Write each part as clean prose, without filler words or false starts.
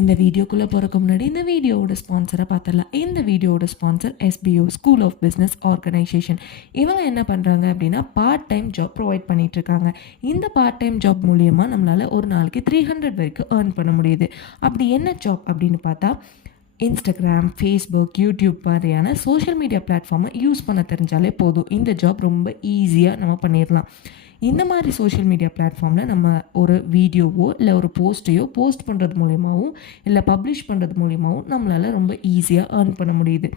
இந்த வீடியோக்குள்ளே போகிறக்கு முன்னாடி இந்த வீடியோவோட ஸ்பான்சரை பார்த்துடலாம். இந்த வீடியோவோட sponsor SBO school of business organisation. இவங்க என்ன பண்ணுறாங்க அப்படின்னா பார்ட் டைம் ஜாப் ப்ரொவைட் பண்ணிகிட்ருக்காங்க. இந்த பார்ட் டைம் ஜாப் மூலியமாக நம்மளால் ஒரு நாளைக்கு 300 வரைக்கும் ஏர்ன் பண்ண முடியுது. அப்படி என்ன ஜாப் அப்படின்னு பார்த்தா, இன்ஸ்டாகிராம், ஃபேஸ்புக், யூடியூப் மாதிரியான சோஷியல் மீடியா பிளாட்ஃபார்மை யூஸ் பண்ண தெரிஞ்சாலே போதும். இந்த ஜாப் ரொம்ப ஈஸியாக நம்ம பண்ணிடலாம். இந்த மாதிரி சோஷியல் மீடியா பிளாட்ஃபார்மில் நம்ம ஒரு வீடியோவோ இல்லை ஒரு போஸ்ட்டையோ போஸ்ட் பண்ணுறது மூலியமாகவும் இல்லை பப்ளிஷ் பண்ணுறது மூலியமாகவும் நம்மளால் ரொம்ப ஈஸியாக ஏர்ன் பண்ண முடியுது.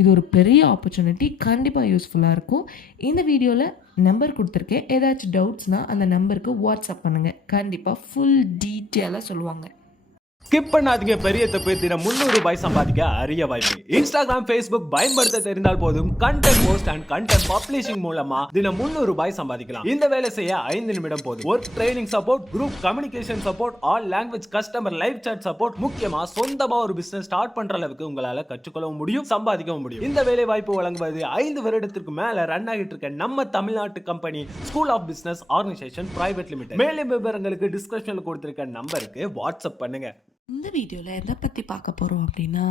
இது ஒரு பெரிய ஆப்பர்ச்சுனிட்டி, கண்டிப்பாக யூஸ்ஃபுல்லாக இருக்கும். இந்த வீடியோவில் நம்பர் கொடுத்துருக்கேன். ஏதாச்சும் டவுட்ஸ்னால் அந்த நம்பருக்கு வாட்ஸ்அப் பண்ணுங்கள். கண்டிப்பாக ஃபுல் டீட்டெயிலாக சொல்லுவாங்க. ஸ்கிப் பண்ணாதீங்க, பெரிய தப்பு. தினம் 300 ரூபாய் சம்பாதிக்க அரிய வாய்ப்பு. இன்ஸ்டாகிராம், ஃபேஸ்புக் பயன்படுத்த தெரிந்தால் போதும். Content post and content publishing மூலமா தினம் 300 ரூபாய் சம்பாதிக்கலாம். இந்த வேலை செய்ய 5 நிமிடம் போதும். Work training support, group communication support, all language customer live chat support, முக்கியமா சொந்தமா ஒரு பிசினஸ் ஸ்டார்ட் பண்ற அளவுக்கு உங்களால கற்றுக்கொள்ளவும் முடியும், சம்பாதிக்கவும் முடியும். இந்த வேலை வாய்ப்பு வழங்குவது 5 வருடத்திற்கு மேல ரன் ஆகிட்டு இருக்க நம்ம தமிழ்நாட்டு company school of business organisation private limited. மேலும் விவரங்களுக்கு டிஸ்கிரிப்ஷன்ல கொடுத்திருக்க நம்பருக்கு வாட்ஸ்அப் பண்ணுங்க. இந்த வீடியோவில் எதை பற்றி பார்க்க போகிறோம் அப்படின்னா,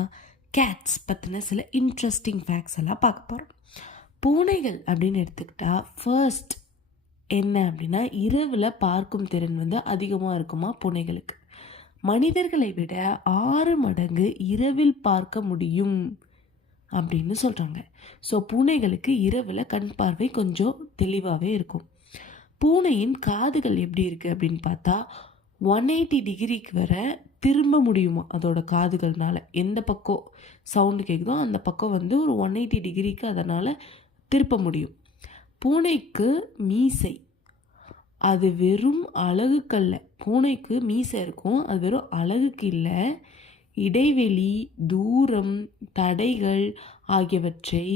கேட்ஸ் பற்றின சில இன்ட்ரெஸ்டிங் ஃபேக்ட்ஸ் எல்லாம் பார்க்க போகிறோம். பூனைகள் அப்படின்னு எடுத்துக்கிட்டால் ஃபர்ஸ்ட் என்ன அப்படின்னா, இரவில் பார்க்கும் திறன் அதிகமாக இருக்குமா பூனைகளுக்கு. மனிதர்களை விட 6 மடங்கு இரவில் பார்க்க முடியும் அப்படின்னு சொல்கிறாங்க. ஸோ பூனைகளுக்கு இரவில் கண் பார்வை கொஞ்சம் தெளிவாகவே இருக்கும். பூனையின் காதுகள் எப்படி இருக்குது அப்படின்னு பார்த்தா 180 டிகிரிக்கு வர திரும்ப முடியுமா அதோட காதுகள்னால. எந்த பக்கம் சவுண்டு கேட்குதோ அந்த பக்கம் ஒரு 180 டிகிரிக்கு அதனால் திருப்ப முடியும். பூனைக்கு மீசை அது வெறும் அழகுக்கல்ல. பூனைக்கு மீசை இருக்கும், அது வெறும் அழகுக்கு இல்லை. இடைவெளி, தூரம், தடைகள் ஆகியவற்றை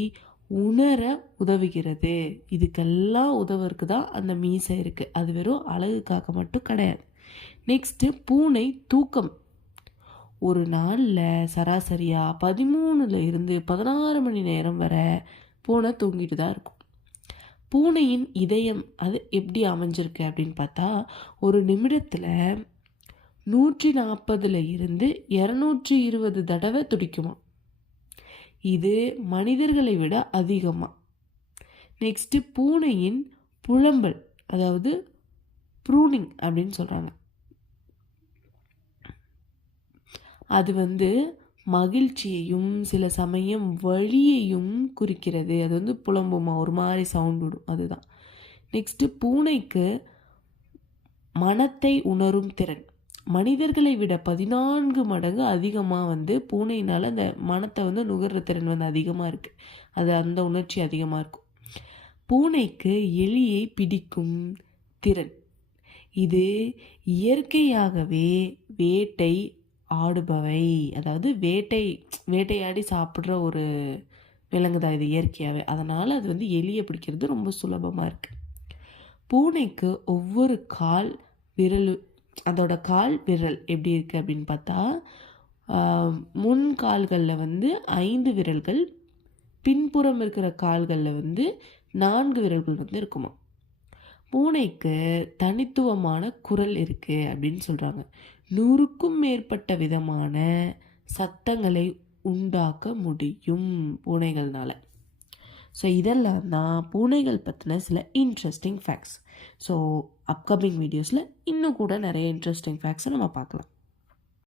உணர உதவுகிறது. இதுக்கெல்லாம் உதவுறதுக்கு தான் அந்த மீசை இருக்குது. அது வெறும் அழகுக்காக மட்டும் கிடையாது. நெக்ஸ்ட்டு பூனை தூக்கம். ஒரு நாளில் சராசரியாக 13 to 16 மணி நேரம் வரை பூனை தூங்கிட்டு தான் இருக்கும். பூனையின் இதயம் அது எப்படி அமைஞ்சிருக்கு அப்படின்னு பார்த்தா, ஒரு நிமிடத்தில் 140 to 220 தடவை துடிக்குமா. இது மனிதர்களை விட அதிகமாக. நெக்ஸ்ட்டு பூனையின் புலம்பல், அதாவது ப்ரூனிங் அப்படின்னு சொல்கிறாங்க. அது மகிழ்ச்சியையும் சில சமயம் வலியையும் குறிக்கிறது. அது புலம்புமா, ஒரு மாதிரி சவுண்ட் விடும், அதுதான். நெக்ஸ்ட்டு பூனைக்கு மனத்தை உணரும் திறன் மனிதர்களை விட 14 மடங்கு அதிகமாக பூனையினால் அந்த மனத்தை நுகர்ற திறன் அதிகமாக இருக்குது. அது அந்த உணர்ச்சி அதிகமாக இருக்கும். பூனைக்கு எலியை பிடிக்கும் திறன். இது இயற்கையாகவே வேட்டை ஆடுபவை, அதாவது வேட்டையாடி சாப்பிட்ற ஒரு விலங்கு தான் இது இயற்கையாகவே. அதனால் அது எலியை பிடிக்கிறது ரொம்ப சுலபமாக இருக்குது. பூனைக்கு ஒவ்வொரு கால் விரல், அதோட கால் விரல் எப்படி இருக்குது அப்படின்னு பார்த்தா, முன் கால்களில் 5 விரல்கள், பின்புறம் இருக்கிற கால்களில் 4 விரல்கள் இருக்குமா. பூனைக்கு தனித்துவமான குரல் இருக்குது அப்படின்னு சொல்கிறாங்க. 100க்கும் மேற்பட்ட விதமான சத்தங்களை உண்டாக்க முடியும் பூனைகள்னால. ஸோ இதெல்லாம் தான் பூனைகள் பற்றின சில இன்ட்ரெஸ்டிங் ஃபேக்ட்ஸ். ஸோ அப்கமிங் வீடியோஸில் இன்னும் கூட நிறைய இன்ட்ரெஸ்டிங் ஃபேக்ட்ஸை நம்ம பார்க்கலாம்.